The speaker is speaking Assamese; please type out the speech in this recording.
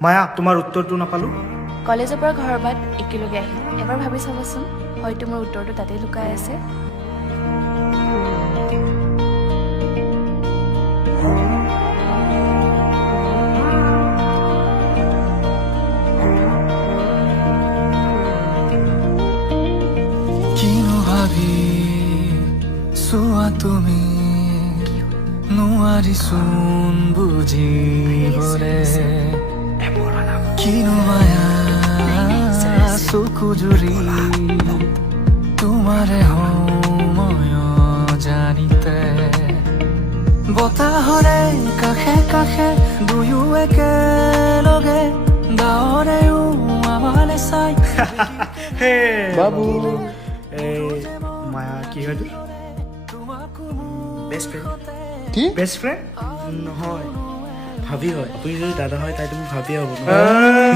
মায়া তোমাৰ উত্তৰটো নাপালো কলেজৰ পৰা ঘৰৰ বাট একেলগে আহিল এবাৰ ভাবি চাবচোন হয়তো মোৰ উত্তৰটো তাতেই লুকাই আছে কিনো ভাবি চোৱা তুমি নোৱাৰিচোন বুজিবলে কিনো মায়া চকু জুৰি তোমাৰে সময় জানিতে বতাহৰে কাষে কাষে দুয়ো একেলগে ডাৱৰেও আমালে চাই হে বাবু এই মায়া কি হয় তোৰ বেষ্ট ফ্ৰেণ্ড কি বেষ্ট ফ্ৰেণ্ড নহয় ভাবি হয় আপুনি যদি দাদা হয় তাইতো মোক ভাবিয়ে হ'ব ন